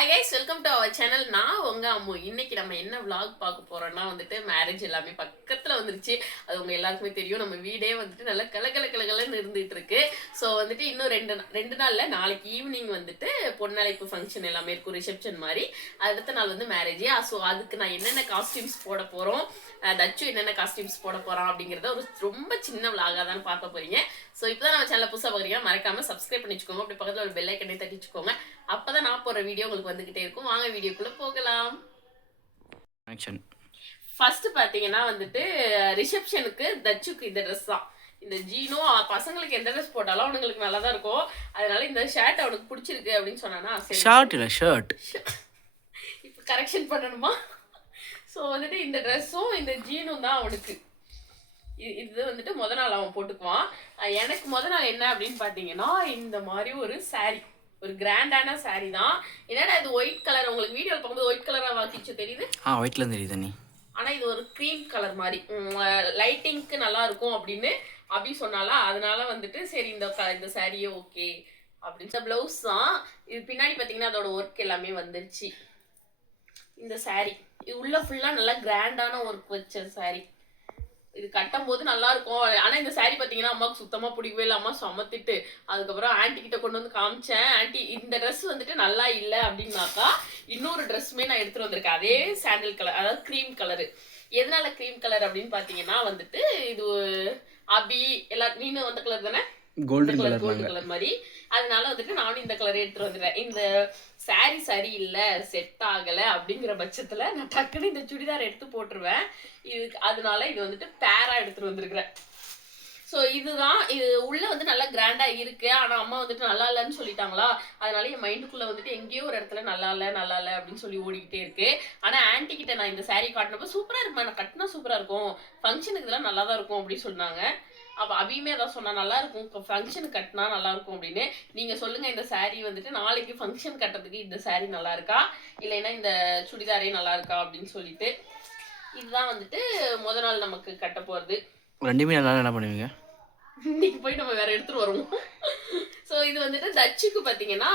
Hi guys, welcome to our channel. நான் உங்க அம்மு. இன்னைக்கு நம்ம என்ன vlog பார்க்க போறோம்னா மேரேஜ் எல்லாமே பக்கத்துல வந்துருச்சு. அது உங்க எல்லாருக்குமே தெரியும். நம்ம வீடே நல்ல கலகலன்னு இருந்துட்டு இருக்கு. சோ இன்னும் ரெண்டு நாள்ல நாளைக்கு ஈவினிங் பொன்னழைப்பு ஃபங்க்ஷன் எல்லாமே இருக்கும், ரிசெப்ஷன் மாதிரி. அடுத்த நாள் மேரேஜ். சோ அதுக்கு நான் என்னென்ன காஸ்டியூம்ஸ் போட போறோம், தச்சு என்னென்ன காஸ்டியூம்ஸ் போட போறான் அப்படிங்கறத ஒரு ரொம்ப சின்ன vlog-ஆ தான் பார்க்க போறீங்க. சோ இப்போதான் நம்ம சேனலை புதுசா பாக்குறீங்க, மறக்காம சப்ஸ்கிரைப் பண்ணி வச்சுக்கோங்க. அப்படி பக்கத்துல ஒரு பெல் ஐக்கனை தட்டி வச்சுக்கோங்க. அப்பதான் நான் போற வீடியோ உங்களுக்கு வந்துகிட்டே இருக்கும். வாங்க வீடியோக்குள்ள போகலாம். ஃபர்ஸ்ட் பாத்தீங்கன்னா ரிசெப்ஷனுக்கு தச்சுக்கு இந்த ட்ரெஸ் தான். இந்த ஜீனோ பசங்களுக்கு எந்த ட்ரெஸ் போட்டாலும் அவனுங்களுக்கு நல்லா தான் இருக்கும். அதனால இந்த ஷர்ட் அவனுக்கு பிடிச்சிருக்கு அப்படின்னு சொன்னானா, ஷர்ட் இல்ல ஷர்ட் இப்போ கரெக்ஷன் பண்ணணுமா? ஸோ இந்த ட்ரெஸ்ஸும் இந்த ஜீனும் தான் அவனுக்கு. இது முத நாள் அவன் போட்டுக்குவான். எனக்கு முத நாள் என்ன அப்படின்னு பாத்தீங்கன்னா, இந்த மாதிரி ஒரு சாரி, ஒரு கிராண்டான சாரி தான். என்னடா இது ஒயிட் கலர், உங்களுக்கு வீடியோல பார்க்கும்போது ஒயிட் கலரா வாக்கிச்சு தெரியுது. ஒயிட்ல தெரியுது நீ. ஆனா இது ஒரு க்ரீம் கலர் மாதிரி லைட்டிங்க்கு நல்லா இருக்கும் அப்படின்னு அப்படி சொன்னாலா, அதனால சரி இந்த சாரியே ஓகே அப்படின்னு. பிளவுஸ் தான் இது. பின்னாடி பாத்தீங்கன்னா அதோட ஒர்க் எல்லாமே வந்துருச்சு. இந்த சாரி இது உள்ள ஃபுல்லா நல்லா கிராண்டான ஒர்க் வச்ச சாரி. இது கட்டும் போது நல்லா இருக்கும். ஆனா இந்த சாரி பாத்தீங்கன்னா அம்மாவுக்கு சுத்தமா பிடிக்கவே இல்லை. அம்மா சமத்திட்டு அதுக்கப்புறம் ஆன்டி கிட்ட கொண்டு வந்து காமிச்சேன். ஆன்டி இந்த ட்ரெஸ் நல்லா இல்லை அப்படின்னாக்கா இன்னொரு ட்ரெஸ்ஸுமே நான் எடுத்துட்டு வந்திருக்கேன். அதே சாண்டில் கலர், அதாவது கிரீம் கலரு. எதனால கிரீம் கலர் அப்படின்னு பாத்தீங்கன்னா இது அபி நீனும் வந்த கலர் தானே, கோல்டன் கலர் மாதிரி. அதனால நானும் இந்த கலர் எடுத்துட்டு வந்துட்டேன். இந்த சாரி சரி இல்ல, செட் ஆகல அப்படிங்கிற பட்சத்துல நான் டக்குன்னு இந்த சுடிதார் எடுத்து போட்டுருவேன். அதனால இது பேரா எடுத்துட்டு வந்திருக்கிறேன். ஸோ இதுதான். இது உள்ள நல்லா கிராண்டா இருக்கு. ஆனா அம்மா நல்லா இல்லைன்னு சொல்லிட்டாங்களா, அதனால என் மைண்டுக்குள்ள எங்கேயோ ஒரு இடத்துல நல்லா இல்லை அப்படின்னு சொல்லி ஓடிக்கிட்டே இருக்கு. ஆனா ஆன்டி கிட்ட நான் இந்த சாரி காட்டினப்ப சூப்பரா இருக்குமா, நான் கட்டினா சூப்பரா இருக்கும், ஃபங்க்ஷனுக்கு இதெல்லாம் நல்லா தான் இருக்கும் அப்படின்னு சொன்னாங்க. அப்போ அபியுமே அதான் சொன்னா, நல்லா இருக்கும் ஃபங்க்ஷனுக்கு கட்டினா நல்லா இருக்கும் அப்படின்னு. நீங்க சொல்லுங்க, இந்த சாரி நாளைக்கு ஃபங்க்ஷன் கட்டுறதுக்கு இந்த சாரி நல்லா இருக்கா, இல்லைன்னா இந்த சுடிதாரே நல்லா இருக்கா அப்படின்னு சொல்லிட்டு. இதுதான் முத நாள் நமக்கு கட்ட போறது. ரெண்டுமே நல்லா என்ன பண்ணுவீங்க? இன்னைக்கு போய் நம்ம வேற எடுத்துட்டு வருவோம். ஸோ இது தச்சுக்கு பாத்தீங்கன்னா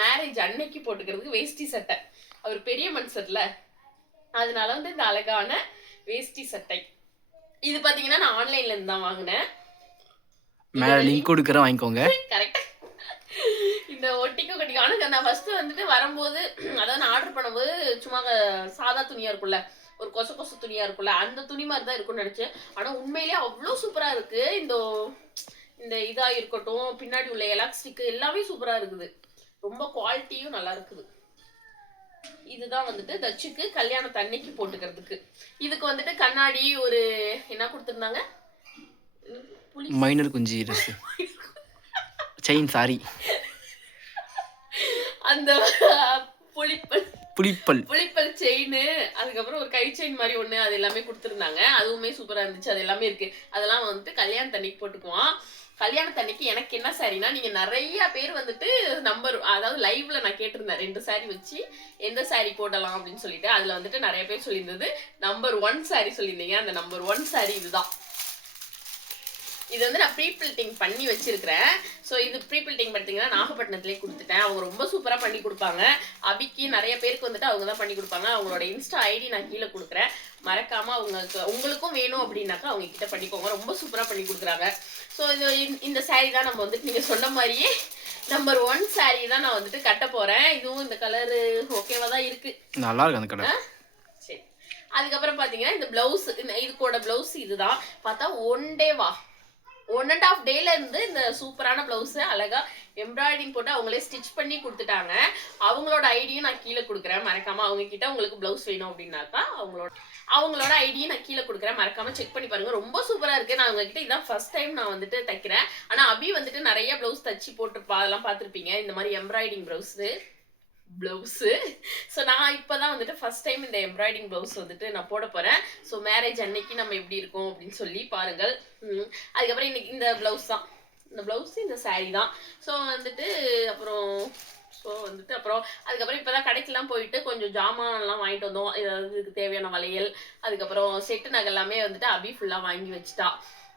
மேரேஜ் அன்னைக்கு போட்டுக்கிறதுக்கு வேஷ்டி சட்டை. அவர் பெரிய மனுஷர்ல, அதனால இந்த அழகான வேஷ்டி சட்டை. இது பாத்தீங்கன்னா நான் ஆன்லைன்ல இருந்து தான் வாங்கினேன். மேல லிங்க் கொடுக்கறேன், வாங்கிக்கோங்க. கரெக்ட். இந்த ஒட்டிக்கோ கட்டிக்கோ. ஆனா நான் ஃபர்ஸ்ட் வரும்போது, அதாவது நான் ஆர்டர் பண்ணும்போது சும்மா சாதா துணியா இருக்கும்ல, ஒரு கொச துணியா இருக்கும்ல, அந்த துணி மாதிரி தான் இருக்கும்னு நினைச்சேன். ஆனா உண்மையிலேயே அவ்வளோ சூப்பரா இருக்கு. இந்த இதா இருக்கட்டும், பின்னாடி உள்ள எலாஸ்டிக் எல்லாமே சூப்பரா இருக்குது. ரொம்ப குவாலிட்டியும் நல்லா இருக்குது. இதுதான் தச்சுக்கு கல்யாணத்து அன்னைக்கு போட்டுக்கிறதுக்கு. இதுக்கு கண்ணாடி ஒரு என்ன கொடுத்துருந்தாங்க, மைனர் குஞ்சி ட்ரெஸ், செயின் சாரி, அந்த புளிப்பல் செயின், அதுக்கப்புறம் ஒரு கை செயின் மாதிரி ஒண்ணு, அது எல்லாமே கொடுத்துருந்தாங்க. அதுவுமே சூப்பரா இருந்துச்சு. அது எல்லாமே இருக்கு. அதெல்லாம் கல்யாணத்து அன்னைக்கு போட்டுக்குவான். கல்யாணத்து அன்னைக்கு எனக்கு என்ன சாரினா, நீங்க நிறைய பேர் நம்பர், அதாவது லைவ்ல நான் கேட்டிருந்தேன் 2 சாரி வச்சு எந்த சாரி போடலாம் அப்படின்னு சொல்லிட்டு. அதுல நிறைய பேர் சொல்லியிருந்தது நம்பர் 1 சாரி சொல்லியிருந்தீங்க. அந்த நம்பர் 1 சாரி இதுதான். இது நான் ப்ரீ பில்டிங் பண்ணி வச்சிருக்கிறேன். ஸோ இது ப்ரீ பில்டிங் பார்த்தீங்கன்னா நாகப்பட்டினத்திலே கொடுத்துட்டேன். அவங்க ரொம்ப சூப்பராக பண்ணி கொடுப்பாங்க. அபிக்கு நிறைய பேருக்கு அவங்க தான் பண்ணி கொடுப்பாங்க. அவங்களோட இன்ஸ்டா ஐடி நான் கீழே கொடுக்குறேன், மறக்காம உங்களுக்கும் வேணும் அப்படின்னாக்கா அவங்க கிட்ட பண்ணிக்கோங்க. ரொம்ப சூப்பராக பண்ணி கொடுக்குறாங்க. ஸோ இந்த சாரீ தான் நம்ம நீங்க சொன்ன மாதிரியே நம்பர் 1 சாரீ தான் நான் கட்ட போறேன். இதுவும் இந்த கலரு ஓகேவா தான் இருக்கு, நல்லா இருக்கு அந்த கலர். சரி, அதுக்கப்புறம் பாத்தீங்கன்னா இந்த பிளவுஸ், இதுக்கோட பிளவுஸ் இதுதான். பார்த்தா 1 டேவா 1.5 டேல இருந்து இந்த சூப்பரான பிளவுஸ் அழகா எம்ப்ராய்டிங் போட்டு அவங்களே ஸ்டிச் பண்ணி கொடுத்துட்டாங்க. அவங்களோட ஐடியும் நான் கீழே கொடுக்குறேன், மறக்காம அவங்க கிட்ட உங்களுக்கு பிளவுஸ் வேணும் அப்படின்னாக்கா அவங்களோட ஐடியும் நான் கீழே கொடுக்குறேன், மறக்காம செக் பண்ணி பாருங்க. ரொம்ப சூப்பரா இருக்கு. நான் உங்ககிட்ட இதான் ஃபர்ஸ்ட் டைம் நான் தைக்கிறேன். ஆனா அபி நிறைய பிளவுஸ் தச்சு போட்டிருப்பா, அதெல்லாம் பார்த்துருப்பீங்க, இந்த மாதிரி எம்ப்ராய்டிங் பிளவுஸு. ஸோ நான் இப்போதான் ஃபர்ஸ்ட் டைம் இந்த எம்ப்ராய்டிங் பிளவுஸ் நான் போட போறேன். ஸோ மேரேஜ் அன்னைக்கு நம்ம எப்படி இருக்கோம் அப்படின்னு சொல்லி பாருங்கள். அதுக்கப்புறம் இன்னைக்கு இந்த பிளவுஸ் தான், இந்த பிளவுஸ் இந்த சாரீ தான். ஸோ அப்புறம் ஸோ வந்துட்டு அப்புறம் அதுக்கப்புறம் இப்போ தான் கடைக்கெல்லாம் போயிட்டு கொஞ்சம் ஜாமான்லாம் வாங்கிட்டு வந்தோம். ஏதாவது இதுக்கு தேவையான வளையல், அதுக்கப்புறம் செட்டு நகை எல்லாமே வந்துட்டு அபி ஃபுல்லாக வாங்கி வச்சுட்டா.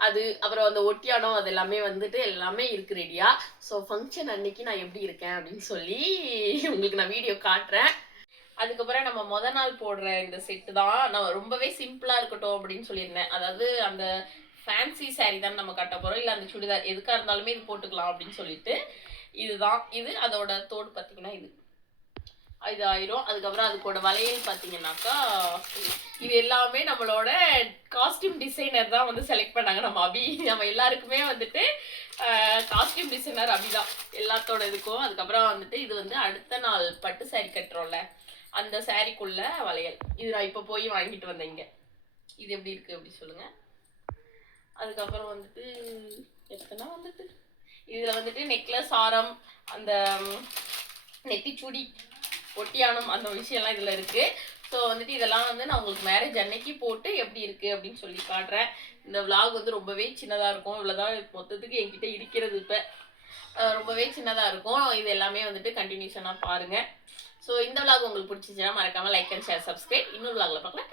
அது அப்புறம் அந்த ஒட்டியானம் அது எல்லாமே வந்துட்டு எல்லாமே இருக்கு ரெடியா. ஸோ ஃபங்க்ஷன் அன்னைக்கு நான் எப்படி இருக்கேன் அப்படின்னு சொல்லி உங்களுக்கு நான் வீடியோ காட்டுறேன். அதுக்கப்புறம் நம்ம நாள் போடுற இந்த செட்டு தான் நான் ரொம்பவே சிம்பிளா இருக்கட்டும் அப்படின்னு சொல்லியிருந்தேன். அதாவது அந்த ஃபேன்சி saree தான் நம்ம கட்ட போறோம், இல்லை அந்த சுடிதார் எதுக்கா இருந்தாலுமே இது போட்டுக்கலாம் அப்படின்னு சொல்லிட்டு இதுதான். இது அதோட தோடு பார்த்தீங்கன்னா இது ஆயிரும். அதுக்கப்புறம் அதுக்கோட வளையல் பார்த்தீங்கன்னாக்கா இது எல்லாமே நம்மளோட காஸ்டியூம் டிசைனர் தான் வந்து செலக்ட் பண்ணாங்க. நம்ம அபி நம்ம எல்லாருக்குமே வந்துட்டு காஸ்டியூம் டிசைனர் அபி தான் எல்லாத்தோட இதுக்கும். அதுக்கப்புறம் வந்துட்டு இது வந்து அடுத்த நாள் பட்டு saree கட்டுறோம்ல அந்த சாரிக்குள்ள வளையல். இது நான் இப்போ போய் வாங்கிட்டு வந்தேன் இங்க. இது எப்படி இருக்கு அப்படி சொல்லுங்க. அதுக்கப்புறம் வந்துட்டு எத்தனை வந்துட்டு இதுல வந்துட்டு நெக்லஸ், ஆரம், அந்த நெத்திச்சுடி, ஒட்டியானம் அந்த விஷயம்லாம் இதுல இருக்கு. ஸோ வந்துட்டு இதெல்லாம் வந்து நான் உங்களுக்கு மேரேஜ் அன்னைக்கு போட்டு எப்படி இருக்கு அப்படின்னு சொல்லி காட்டுறேன். இந்த vlog வந்து ரொம்பவே சின்னதா இருக்கும். இவ்வளவுதான் மொத்தத்துக்கு என்கிட்ட இருக்கிறது. இப்ப ரொம்பவே சின்னதா இருக்கும். இது எல்லாமே வந்துட்டு கண்டினியூஷனா பாருங்க. ஸோ இந்த vlog உங்களுக்கு பிடிச்சிச்சுன்னா மறக்காம லைக் அண்ட் ஷேர், சப்ஸ்கிரைப். இன்னொரு vlogல பார்க்கலாம்.